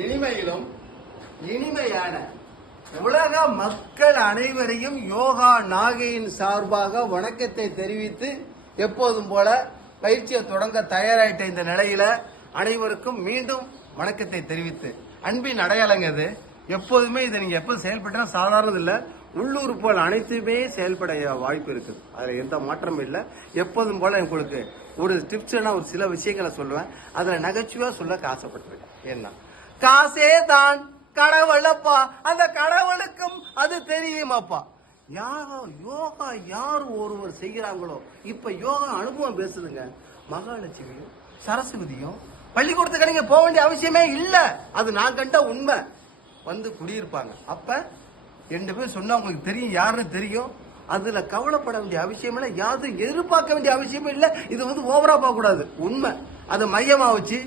இனிமையிலும் இனிமையான உலக மக்கள் அனைவரையும் யோகா நாகையின் சார்பாக வணக்கத்தை தெரிவித்து எப்போதும் போல பயிற்சியை தொடங்க தயாராயிட்ட இந்த நிலையில அனைவருக்கும் மீண்டும் வணக்கத்தை தெரிவித்து அன்பின் அடையாளங்க இது. எப்போதுமே இதை நீங்க எப்ப செயல்பட்டா சாதாரணது இல்ல, உள்ளுறுப்புகள் அனைத்துமே செயல்பட வாய்ப்பு இருக்குது. அதுல எந்த மாற்றமும் இல்லை. எப்போதும் போல உங்களுக்கு ஒரு டிப்ஸ்னா ஒரு சில விஷயங்களை சொல்லுவேன். அதுல நகைச்சுவா சொல்ல ஆசைப்பட்டிருக்கேன். என்ன காசே தான் கடவுளப்பா, அந்த கடவுளுக்கும் அது தெரியுமாப்பா. யோகா யார் ஒருவர் செய்கிறாங்களோ, இப்ப யோகா அனுபவம் பேசுதுங்க. மகாலட்சுமியும் சரஸ்வதியும் பள்ளிக்கூடத்துக்கு நீங்க போக வேண்டிய அவசியமே இல்ல. அது நான் கண்ட உண்மை. வந்து குடியிருப்பாங்க. அப்ப 2 பேர் சொன்னா உங்களுக்கு தெரியும், யாருன்னு தெரியும். அதுல கவலைப்பட வேண்டிய அவசியம் இல்லை, யாரும் எதிர்பார்க்க வேண்டிய அவசியமே இல்லை. இது வந்து ஓவரா பார்க்க கூடாது, உண்மை. அதை மையமா வச்சு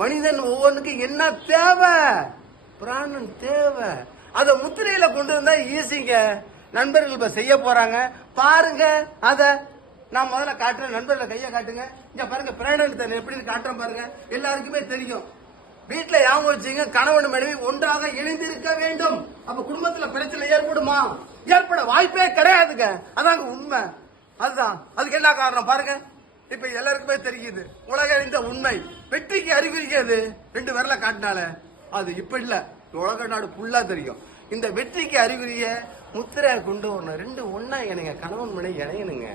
மனிதன் ஒவ்வொன்றுக்கு என்ன தேவை, பிராணன் தேவை, அதை முத்திரையில கொண்டு வந்தா ஈஸிங்க. நண்பர்கள் இப்ப செய்ய போறாங்க பாருங்க. அத நான் முதல்ல காட்டுறேன். நண்பர்கள் கையை காட்டுங்க. இங்க பாருங்க, பிராணன் எப்படி காட்டுறேன் பாருங்க. எல்லாருக்குமே தெரியும். வீட்டுல யாவும் வச்சுங்க, கணவன் மனைவி ஒன்றாக இணைந்திருக்க வேண்டும். அப்ப குடும்பத்துல பிரச்சனை ஏற்படுமா? ஏற்பட வாய்ப்பே கிடையாதுங்க. அதாங்க உண்மை. அதுதான் அதுக்கு என்ன காரணம் பாருங்க. இப்ப எல்லாருக்குமே தெரியுது, உலக அறிந்த உண்மை. வெற்றிக்கு அறிகுறிக்கிறது 2 விரல காட்டினால அது இப்ப இல்ல, உலக நாடு ஃபுல்லா தெரியும். இந்த வெற்றிக்கு அறிகுறிய முத்திரையை கொண்டு வரணும். 2 ஒன்னா இணைங்க, கணவன் மனைவி இணையணுங்க.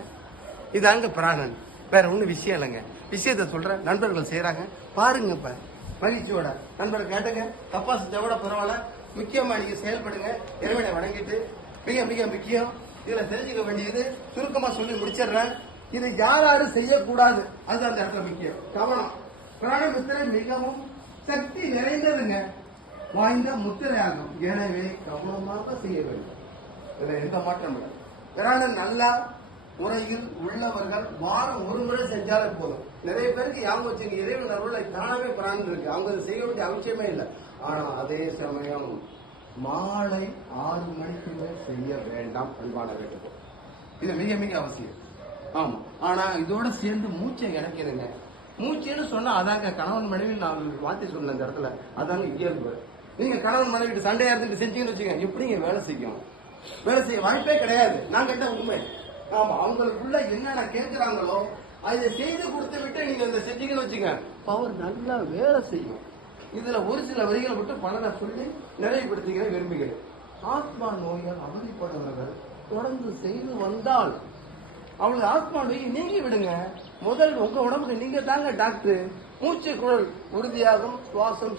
இதாங்க பிராணன், வேற ஒண்ணு விஷயம் இல்லைங்க. விஷயத்த சொல்ற நண்பர்கள் செய்யறாங்க பாருங்க. இப்ப மகிழ்ச்சியோட நண்பர்கள் கேட்டுங்க. தப்பா செஞ்சா கூட பரவாயில்ல, முக்கியமா நீங்க செயல்படுங்க. இறைவனை வணங்கிட்டு மிக மிக முக்கியம். இதுல தெரிஞ்சுக்க வேண்டியது சுருக்கமா சொல்லி முடிச்சிடுறேன். இது யாரும் செய்யக்கூடாது, அது அந்த இடத்துல முக்கியம். கவனம். பிராண முத்திரை மிகவும் சக்தி நிறைந்ததுங்க, வாய்ந்த முத்திரையாகும். எனவே கவனமாக செய்ய வேண்டும். இதுல எந்த மாற்றம் இல்லை. பிராணன் நல்லா முறையில் உள்ளவர்கள் வாரம் 1 முறை செஞ்சாலே போதும். நிறைய பேருக்கு யாவும் வச்சு இறைவன் அருளை தானாவே பிராணன் இருக்கு, அவங்க அதை செய்ய வேண்டிய அவசியமே இல்லை. ஆனா அதே சமயம் மாலை 6 மணிக்கு மேல் செய்ய வேண்டாம். அன்பான வேண்டுகோள், இது மிக மிக அவசியம். ஆமா, ஆனா இதோட சேர்ந்து மூச்சை இணைக்கிறேங்க. மூச்சுன்னு சொன்னா அதாங்க கணவன் மனைவி நான் மாத்தி சொன்ன இந்த இடத்துல, அதாங்க இயல்பு. நீங்க கணவன் மனைவி சண்டையா இருந்துட்டு செஞ்சீங்கன்னு வச்சுக்கோங்க, எப்படிங்க வேலை செய்யும்? வேலை செய்ய வாய்ப்பே கிடையாது. நான் கேட்ட உண்மை. ஆமா, அவங்களுக்குள்ள என்னென்ன கேட்கிறாங்களோ அதை செய்து கொடுத்து விட்டு நீங்க அதை செஞ்சீங்கன்னு வச்சுங்க, பவர் நல்லா வேலை செய்யும். இதுல ஒரு சில வரிகளை விட்டு பலரை சொல்லி நிறைவுபடுத்திக்கிற விரும்புகிறேன். ஆத்மா நோயால் அவதிப்படுபவர்கள் தொடர்ந்து செய்து வந்தால் அவங்களுக்கு ஆத்மா நோயை நீங்கி விடுங்க. முதல் உங்க உடம்புக்கு நீங்க தாங்க டாக்டர். மூச்சு குழல் உறுதியாகும், சுவாசம்